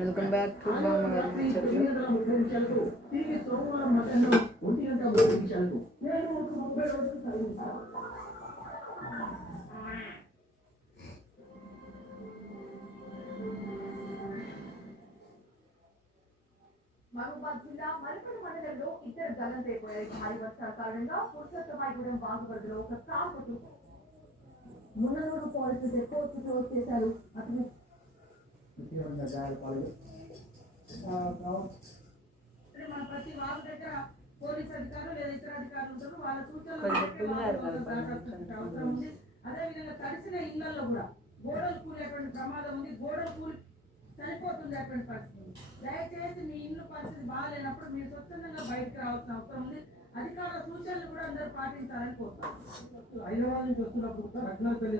Welcome back to బామ్మగారు ముచ్చట్లు. మహబూబాద్ జిల్లా మరిపల్లి మండలంలో ఇద్దరు గల్లంతైపోయాయి. భారీ వర్షాల కారణంగా పురుషోత్తమాయిగూడెం వాగుబడిలో ఒక కారు మున్ననూరు పోలీసులు ఎక్కువ క్లోజ్ చేశారు. అతను మన ప్రతి వాగు దగ్గర పోలీసు అధికారులు లేదా ఇతర అధికారులు ఉంటారు. వాళ్ళ సూచనలు అవసరం ఉంది. అదేవిధంగా తడిసిన ఇళ్లలో కూడా గోడలు కూలేటువంటి ప్రమాదం ఉంది. గోడలు కూలి చనిపోతుంది అటువంటి పరిస్థితి. దయచేసి మీ ఇల్లు పరిస్థితి బాగాలేనప్పుడు మీరు స్వచ్ఛందంగా బయటకు రావాల్సిన అవసరం ఉంది. అధికారుల సూచనలు కూడా అందరూ పాటించాలని కోరుతారు. హైదరాబాద్ నుంచి వస్తున్నప్పుడు కూడా రత్నాపల్లి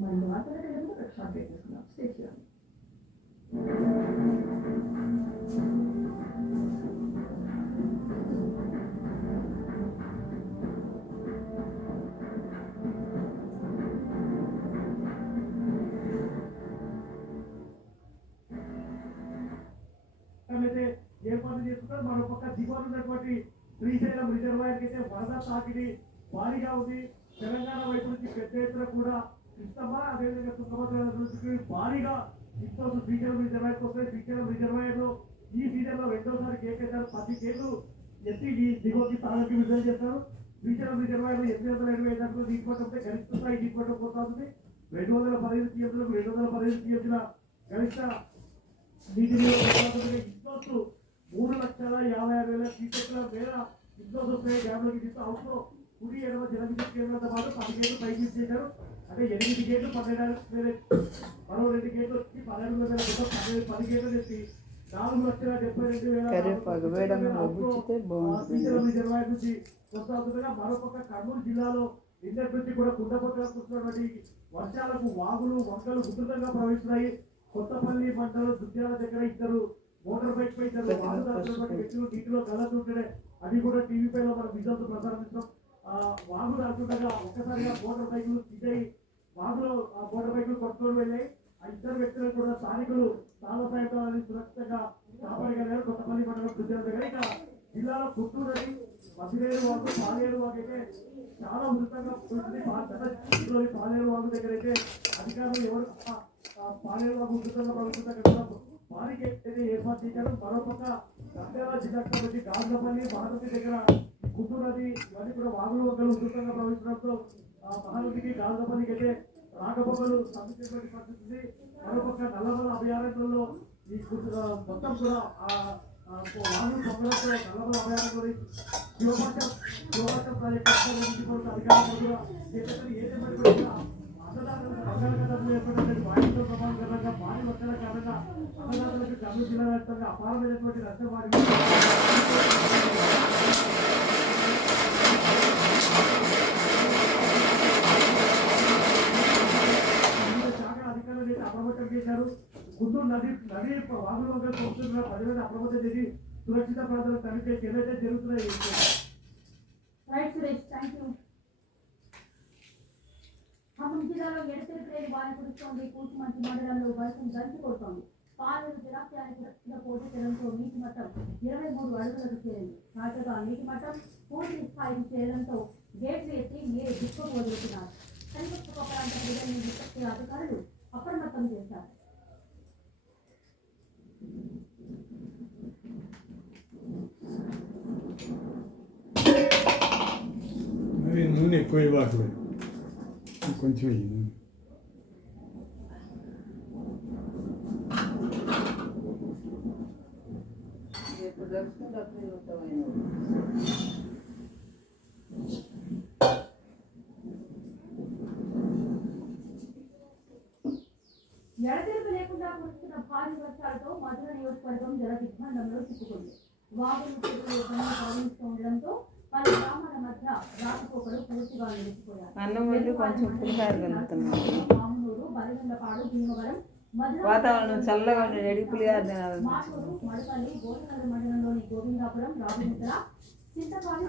మనం మాట్లాడేటప్పుడు రక్షణ పెట్టేస్తున్నాం. స్టేషన్ ఏర్పాటు చేసుకుంటారు. మరో పక్క దిగువన ఉన్నటువంటి శ్రీశైలం రిజర్వాయర్కి అయితే వరద తాకిడి భారీగా ఉంది. తెలంగాణ వైపు నుంచి పెద్ద ఎత్తున కూడా ఇష్టమ అదేవిధంగా తుంగభద్ర నుంచి భారీగా ఇంట్లో శ్రీశైలం రిజర్వాయర్కి వస్తాయి. శ్రీశైలం రిజర్వాయర్ లో ఈ సీజన్ లో రెండోసారి కేకేసారు 10 కేసులు ఎత్తి దిగువకి తాళకి విడుదల చేస్తారు. శ్రీశైలం రిజర్వాయర్ లో 885 అడుగులు నీటి మట్టం ఉంటే గరిష్ట స్థాయి నీటి మట్టం పోతా ఉంది. 215 టీఎంసీలకు 215 టీఎంసీల గరిష్ట నీటి ఇంట్లో 3,56,000 క్యూసెక్ల మేర ఇంట్లో వస్తాయి. డ్యామ్లోకి తీస్తే అవుట్లో కుడి ఎడమ జల విద్యుత్ కేంద్రాలతో పాటు 10 గేట్లు పైకి చేశారు. అంటే 8 గేట్లు 12,000 మరో 2 గేట్లు వచ్చి 12,000 10 గేట్లు తెచ్చి 4,72,000 రిజర్వాయర్ నుంచి కొనసాగుతుండగా మరోపక్క కర్నూలు జిల్లాలో ఇంటర్ నుంచి కూడా కుండపోతగా కూర్చున్నటువంటి వర్షాలకు వాగులు వంకలు ఉధృతంగా ప్రవహిస్తున్నాయి. కొత్తపల్లి మండలం దుద్యాల దగ్గర ఇద్దరు మోటార్ బైక్ పై వ్యక్తులు నీటిలో కళ్ళతుంటే అది కూడా టీవీ పైలో మనం విజువల్స్ ప్రసారం. వాగు దాటుతుండగా ఒక్కసారిగా మోటార్ బైకులు దిగాయి. వాగులో ఆ మోటార్ బైకులు కొట్టుకొని వెళ్ళాయి. ఆ ఇద్దరు వ్యక్తులను కూడా స్థానికులు చాలా సాయంతో సురక్షితంగా కాపాడగలిగారు. కొత్తపల్లి మండలం దుద్యాల దగ్గర ఇక జిల్లాలో పుత్తూరు అని మసిరేరు వాగు పాలేరు వాగు అయితే చాలా ఉధృతంగా పోతుంది. పాలేరు వాగు దగ్గర అయితే అధికారులు ఎవరు పాలేరు వాగు ఉధృతంగా పడుతుందా భారీకి అయితే ఏర్పాటు చేశారు. మరోపక్క నంద్యాల జిల్లా నుంచి గాజులపల్లి మహానది దగ్గర గుంటూరు నది ఇవన్నీ కూడా వాగులు వంకలు ఉధృతంగా ప్రవహించడంతో మహానదికి గాజులపల్లికి అయితే రాకపోకలు సంధించేటువంటి పరిస్థితి ఉంది. మరోపక్క నల్లమల అభయారణ్యంలో ఈ మొత్తం కూడా వాగులు పొంగడంతో నల్లమల అభయారణ్యంలో శివపాఠం ప్రాజెక్టు అధికారులు ఏదేమైనా బంగాళాఖాతంలో ఏర్పడినటువంటి వాయువుతో ప్రభావం కారణంగా భారీ వర్షాల కారణంగా అన్నదాతలకు కర్నూలు జిల్లా వ్యాప్తంగా అపారమైనటువంటి నష్టం వారికి శాఖ అధికారులు అప్రమత్తం చేశారు. గుంటూరు నది వాగుల వద్ద పోతున్న ప్రజలను అప్రమత్తం చేసి సురక్షిత ప్రాంతాలకు తనిఖీ ఏదైతే జరుగుతున్నాయి. ఖమ్మం జిల్లాలో ఎడతెరిపి వాన కురుస్తోంది. కూచుమంచి మండలంలో వర్షం దంచి కొడుతోంది. పాలేరు జలాశయానికి పోటీ చేయడంతో నీటి మట్టం 23 అడుగులకు చేరింది. తాజాగా నీటి మట్టం పూర్తి స్థాయికి చేరడంతో గేట్లు ఎత్తి నీరు దిక్కుకు వదులుతున్నారు. సరిహద్దు ప్రాంత ప్రజల్ని విపక్ష అధికారులు అప్రమత్తం చేశారు. నూనె ఎక్కువ ఇవ్వట్లేదు, కొంచెం ఎడతెరిపి లేకుండా కురుస్తున్న భారీ వర్షాలతో మధుర నియోజకవర్గం జల దిగ్బంధంలో చిక్కుకుంది. వాగులు ప్రవహిస్తూ ఉండడంతో పలు గ్రామాల మధ్య రాకపోకలు పూర్తిగా నిలిచిపోయారు. మామూలు బలిగొండపాడు భీమవరం వాతావరణం చల్లగా ఉండే ఎడిపులిగా మాటూరు మడపల్లి గోనగల్ మండలంలోని గోవిందాపురం రావిముద్ర చింతపాలి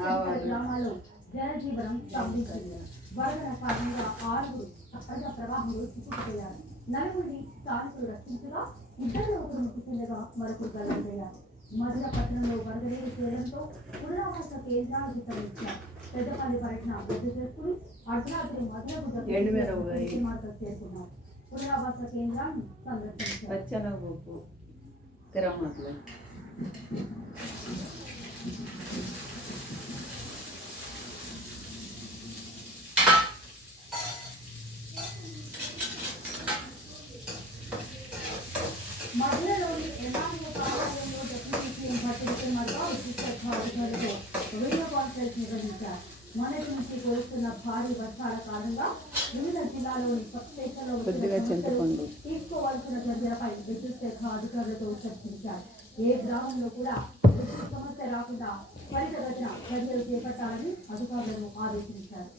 గ్రామాల్లో జనజీవనం స్తంభించింది. వరదల కారణంగా 6 ప్రజా ప్రవాహంలో చిక్కుకుపోయారు. 4 స్థానికులు రక్షించగా 2 మృతి చెందగా మరొకరు గల్లంతయ్యారు. మధుర పట్టణంలో వరద నీరు చేరడంతో పునరావాస కేంద్రాలు తరలించారు. పెద్దపల్లి పర్యటన రద్దు చేసుకుని అర్ధరాత్రి మధుర మార్గం చేరుకున్నారు. పునరావాస కేంద్రాన్ని సందర్శించారు. పచ్చనపప్పు తిరమట్ల మధురలోని ఎలాంటి కార్యాలయంలో డిప్యూటీ సీఎం భట్టి అధికారులతో వీడియో కాన్ఫరెన్స్ నిర్వహించారు. మొదటి నుంచి కురుస్తున్న భారీ వర్షాల కారణంగా వివిధ జిల్లాలోని సబ్స్టేషన్లో తీసుకోవాల్సిన చర్యలపై విద్యుత్ శాఖ అధికారులతో చర్చించారు. ఏ గ్రామంలో కూడా విద్యుత్ సమస్య రాకుండా త్వరితగతిన చర్యలు చేపట్టాలని అధికారులను ఆదేశించారు.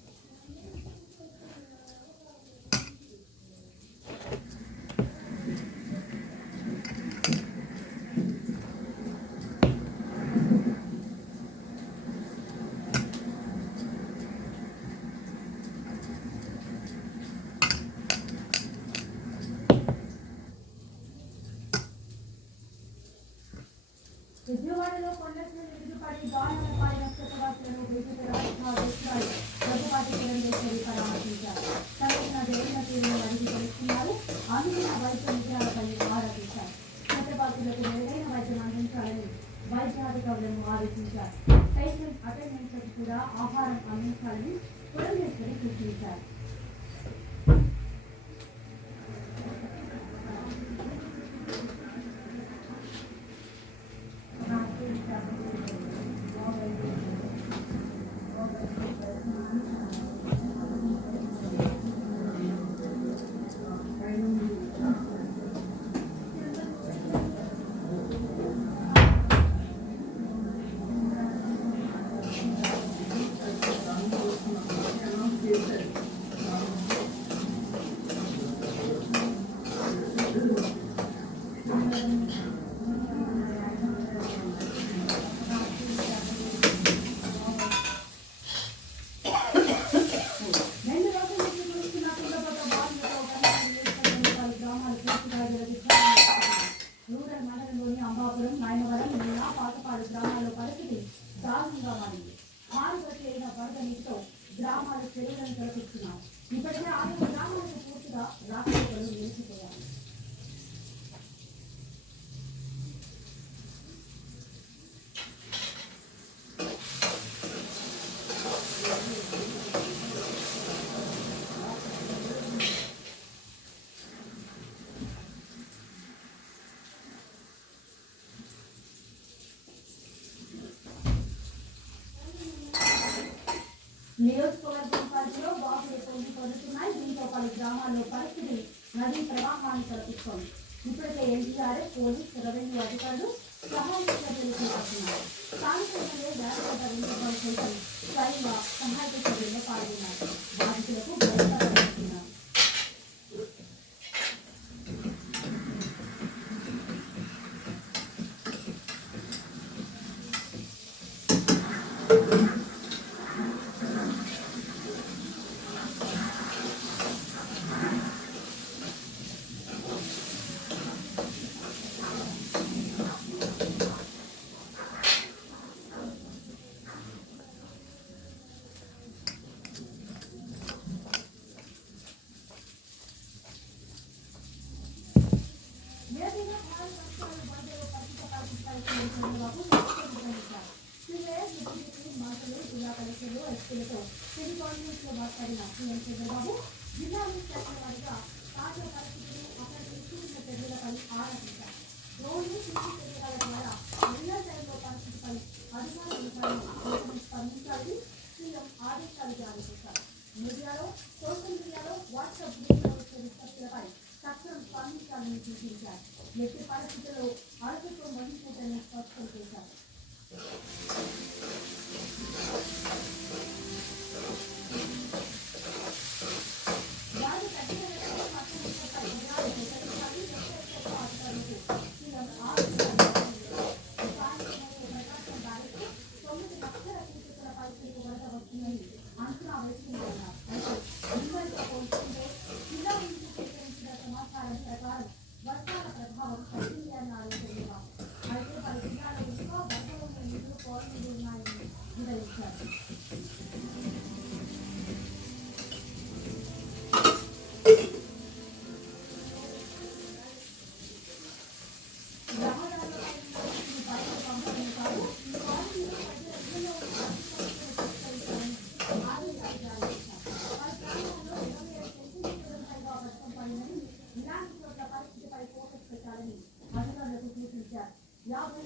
విజయవాడలో కొండకు ఎదురుపడి దారుణంగా పాడిన క్షేత్రవాసులను బీజేపీ రాష్ట్ర అధ్యక్షురాలు ప్రతిపాటి పురంధేశ్వరి పరామర్శించారు. సంఘటన జరిగిన తీరును అడిగి తెలుసుకున్నారు. అందుకున్న వైద్య విషయాలపై ఆరా తీశారు. క్షేత్రవాసులకు మెరుగైన వైద్యం అందించాలని వైద్యాధికారులను ఆదేశించారు. పేషెంట్ అటెండెంట్లకు కూడా ఆహారం అందించాలని పురంధేశ్వరి సూచించారు. రూరల్ మండలంలోని అంబాపురం, నాయనవరం, నీలా, పాతపాడు గ్రామాల్లో పరిస్థితి దారుణంగా మారింది. భారీగా చేరిన వరద నీటితో గ్రామాలు చెరువులను తలపిస్తున్నారు. ఇప్పటికే 6 గ్రామాలకు పూర్తిగా రాకపోకలు నిలిచిపోయాయి. నియోజకవర్గం పరిధిలో బాబులు పొందుతున్నాయి. దీంతో పలు గ్రామాల్లో పరిస్థితి నదీ ప్రవాహాన్ని తలపిస్తోంది. ఇప్పటికే ఎన్డీఆర్ఎఫ్, పోలీస్, రెవెన్యూ అధికారులు సహాయ చర్యలు చేపడుతున్నారు. స్థానిక ఎమ్మెల్యే వేణుగోపాల్ సైతం స్వయంగా సహాయక చర్యల్లో పాల్గొన్నారు. బాధితులకు భరోసా కల్పిస్తున్నారు. జిల్లా కలెక్టర్లు, ఎస్పీలతో టెలికాన్ఫరెన్స్లో మాట్లాడిన సీఎం చంద్రబాబు జిల్లాలో శాఖల వారీగా తాజా పరిస్థితులు, అక్కడ తీసుకున్న చర్యలపై ఆరా తీశారు. డ్రోన్లు, సీసీ కెమెరాల ద్వారా రియల్ టైంలో పరిస్థితిపై అధికారులు స్పందించాలని సీఎం ఆదేశాలు జారీ చేశారు. మీడియాలో, సోషల్ మీడియాలో, వాట్సాప్ గ్రూపులో వచ్చే విజ్ఞప్తులపై తక్షణం స్పందించాలని సూచించారు. ఎట్టి పరిస్థితుల్లో అలసత్వం వహించదని స్పష్టం చేశారు. రాజు తగ్గిన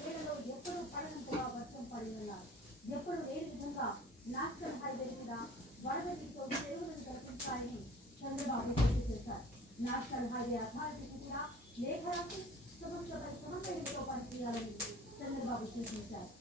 ఏళ్లలో ఎప్పుడు పడనంతగా వర్షం పడిందన్నారు. ఎప్పుడు లేని విధంగా నేషనల్ హైవే మీద వరద నీటితో చెరువులను కల్పించాలని చంద్రబాబు పూర్తి చేశారు. నేషనల్ హైవే అథారిటీని కూడా లేఖ రాసి సమన్వయంతో పనిచేయాలని చంద్రబాబు సూచించారు.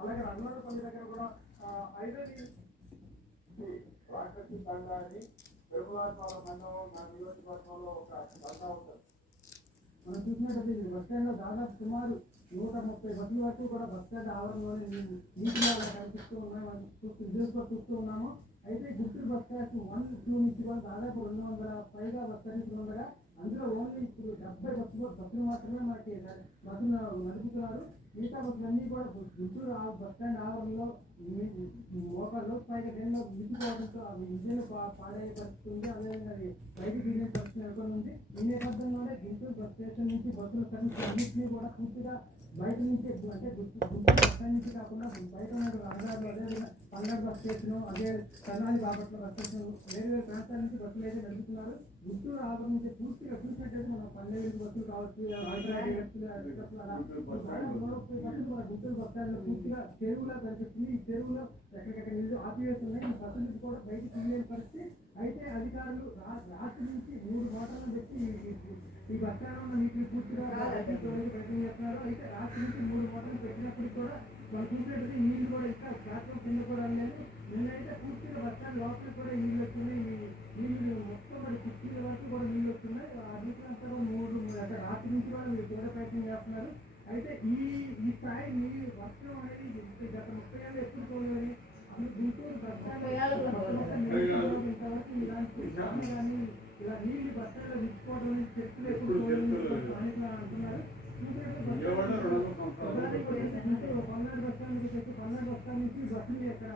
అలాగే రంగనాథపల్లి దగ్గర కూడా రాక్షసి తండా అని పెరుగులాపాలెం మండలం నా నియోజకవర్గంలో ఒక తండా ఉంటుంది. మనం చూసినట్టు బస్ స్టాండ్ లో దాదాపు సుమారు 130 బస్సుల వరకు కూడా బస్ స్టాండ్ ఆవరణలోనే నీటిలో కనిపిస్తూ ఉన్నాము, చూస్తూ ఉన్నాము. అయితే గుంటూరు బస్ స్టాండ్ 1, 2 నుంచి కూడా దాదాపు 200 పైగా బస్ స్టాండ్లు ఉండగా అందులో ఓన్లీ ఇప్పుడు 70 బస్సులు మాత్రమే మనకి బస్సులు నడుపుతున్నారు. మిగతా బస్సులన్నీ కూడా గుంటూరు బస్ స్టాండ్ ఆవరణలో మోకాళ్ళు పైగా ట్రైన్లో నిలిచిపోవడంతో అవి ఇంజన్ పాడయ్యే పరిస్థితి ఉంది. అదేవిధంగా అది బయట దిగే పరిస్థితి నెలకొని ఉంది. ఈ నేపథ్యంలోనే గుంటూరు బస్ స్టేషన్ నుంచి బస్సుల సర్వీస్ అన్నింటినీ కూడా పూర్తిగా బయట నుంచి అంటే గుంటూరు బస్ స్టాండ్ నుంచి కాకుండా బయట అమరావతి అదేవిధంగా పల్నాడు బస్ స్టేషన్ అదే కర్ణాలి బాపట్ల బస్ స్టేషన్ వేరు ప్రాంతాల నుంచి బస్సులు అయితే నడుపుతున్నారు. గుంటూరు ఆవరణ నుంచి పూర్తిగా చూసినట్టయితే మన 12 బస్సులు కావచ్చు, గుంటూరు బస్ స్టాండ్ లో పూర్తిగా చెరువులా కనిపిస్తుంది. ఈ చెరువులో ఎక్కడెక్కడ నీళ్ళు ఆపివేస్తున్నాయి. ఈ బస్సు నుంచి కూడా బయటకు తీయలేని పరిస్థితి. అయితే అధికారులు రాత్రి నుంచి 3 మోటార్లు పెట్టి ఈ బస్ స్టాండ్ లో నీటిని పూర్తిగా ప్రయత్నం చేస్తున్నారు. అయితే రాత్రి నుంచి 3 మోటార్లు పెట్టినప్పటికీ కూడా మనం చూసినట్టు నీళ్ళు కూడా ఇంకా ప్లాట్ఫామ్ కింద కూడా లేదు. నిన్నైతే పూర్తిగా బస్ స్టాండ్ లోపలికి కూడా నీళ్ళు వస్తున్నాయి. నీళ్ళు మొత్తం మరి కుర్చీల వరకు కూడా నీళ్ళు వస్తున్నాయి. ఆ నీళ్ళంతా కూడా 3 రాత్రి నుంచి కూడా మీరు తీవ్ర ప్రయత్నం చేస్తున్నారు. అయితే ఈ స్థాయి నీళ్ళు వర్షం అనేది గత 30 ఏళ్ళు ఎప్పుడు పోలేదని గుంటూరు బస్ స్టాండ్ ఇంతవరకు ఇలాంటి కానీ ఇలా నీళ్ళు బస్ స్టాండ్ లో నిలిచిపోవడం చెట్లు ఎప్పుడు పోలేదు అంటున్నారు. పల్నాడు బస్ స్టాండ్ నుంచి పల్నాడు బస్ స్టాండ్ నుంచి బస్సులు ఎక్కడ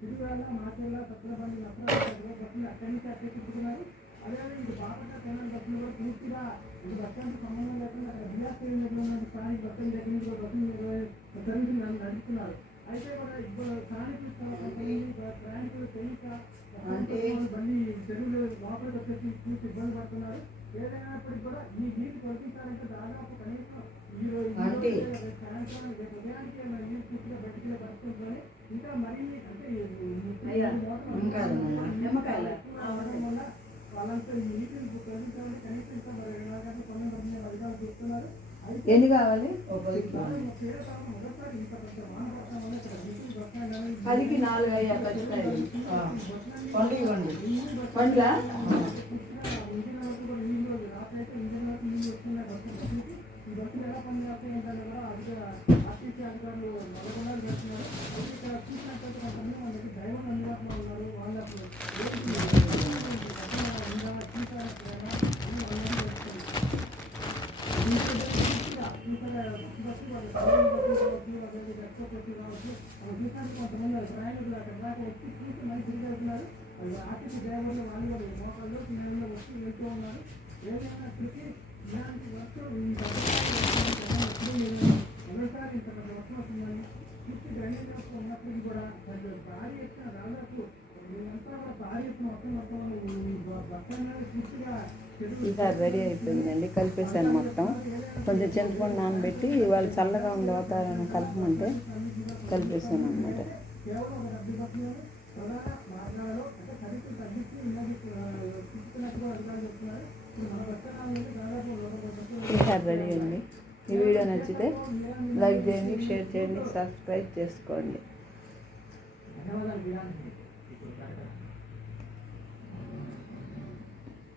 తిరుగాల మాచర్ల సత్రపల్లి నష్టపల్లి బస్సులు అక్కడి నుంచి అక్కడికి తిప్పుతున్నారు. అదేవిధంగా ఇది బాపట్ల తెలంగాణ బస్సులు కూడా పూర్తిగా ఇది బస్ స్టాండ్ సంబంధం లేకుండా అక్కడ బిఆర్టీ ఉన్న స్థానిక బస్ స్టాండ్ దగ్గర నుంచి కూడా బస్సులు సర్వీసులు నడుపుతున్నారు. అయితే కూడా ఇప్పుడు స్థానిక ప్రయాణికులు తెలియక బండి చెరువులు లోపలికి వచ్చేసి పూర్తి ఇబ్బంది పడుతున్నారు. ఏదైనప్పటికీ కూడా ఈ నీరు తొలగించాలంటే దాదాపు కనీసం సాయంత్రం ఉదయానికి నీరు పూర్తిగా బయటకు పడుతుందని ఇంకా మరీ అంటే అవడం వల్ల వాళ్ళంతా ఈ నీటిని తొలగించాలంటే కనీసం ఇంకా మరి 2 గంటల సమయం పడుతుంది అధికారులు చూస్తున్నారు. ఎన్ని కావాలి? మొదటిసారి ఇంత పెద్ద మానవత్వం వల్ల ఇక్కడ గుంటూరు బస్ స్టాండ్ అనేది 10కి 4 అయ్యా ఖచ్చితంగా పండు ఇవ్వండి. పండుగ ఇంజిన్ వరకు కూడా నీళ్ళు రాత్రి అయితే ఇంజిన్ వరకు నీళ్ళు వస్తున్నాయి బస్సులకి. ఈ బస్సులు ఎలా పనిచేస్తాయి ఏంటంటే కూడా ఆర్టీసీ అధికారులు నల్లగొండలు చేస్తున్నారు. అయితే ఇక్కడ చూసినట్టయితే కొంతమంది వాళ్ళకి డ్రైవర్లు అందుబాటులో ఉన్నారు. వాళ్ళ ఎక్స్పోర్ట్ వచ్చి కావచ్చు మనం చూసినట్టు కొంతమంది ప్రయాణికులు అక్కడ దాకా వచ్చి చూసి మళ్ళీ తిరిగి వెళ్తున్నారు. అది ఆర్టీసీ డ్రైవర్లు వాళ్ళు కూడా మోకాళ్ళు నేలలో వచ్చి వెళ్తూ ఉన్నారు. ఏదైనప్పటికీ ఇలాంటి వర్షం ఈ మొదటిసారి ఇంత పెద్ద వర్షం వస్తుందని పూర్తి డ్రైనేజ్ వ్యవస్థ ఉన్నప్పటికీ కూడా భారీ ఎత్తున దాదాపు మేమంతా కూడా భారీ ఎత్తున మొత్తం బస్టాండ్ పూర్తిగా ఈసారి రెడీ అయిపోయిందండి, కలిపేసాను మొత్తం. కొంచెం చింతపండు నానబెట్టి ఇవాళ చల్లగా ఉండే వాతావరణం కలపమంటే కలిపేసాను అనమాట. కేవలం ఒక 70 బస్సులు ప్రధాన మార్గాలలో అంటే ఖరీదు తగ్గించి ఇన్నది చూస్తున్నట్టుగా అధికారులు చెప్తున్నారు. మన బస్టాండ్ దాదాపు ఈసారి రెడీ అయింది. ఈ వీడియో నచ్చితే లైక్ చేయండి, షేర్ చేయండి, సబ్స్క్రైబ్ చేసుకోండి. ధన్యవాదాలు.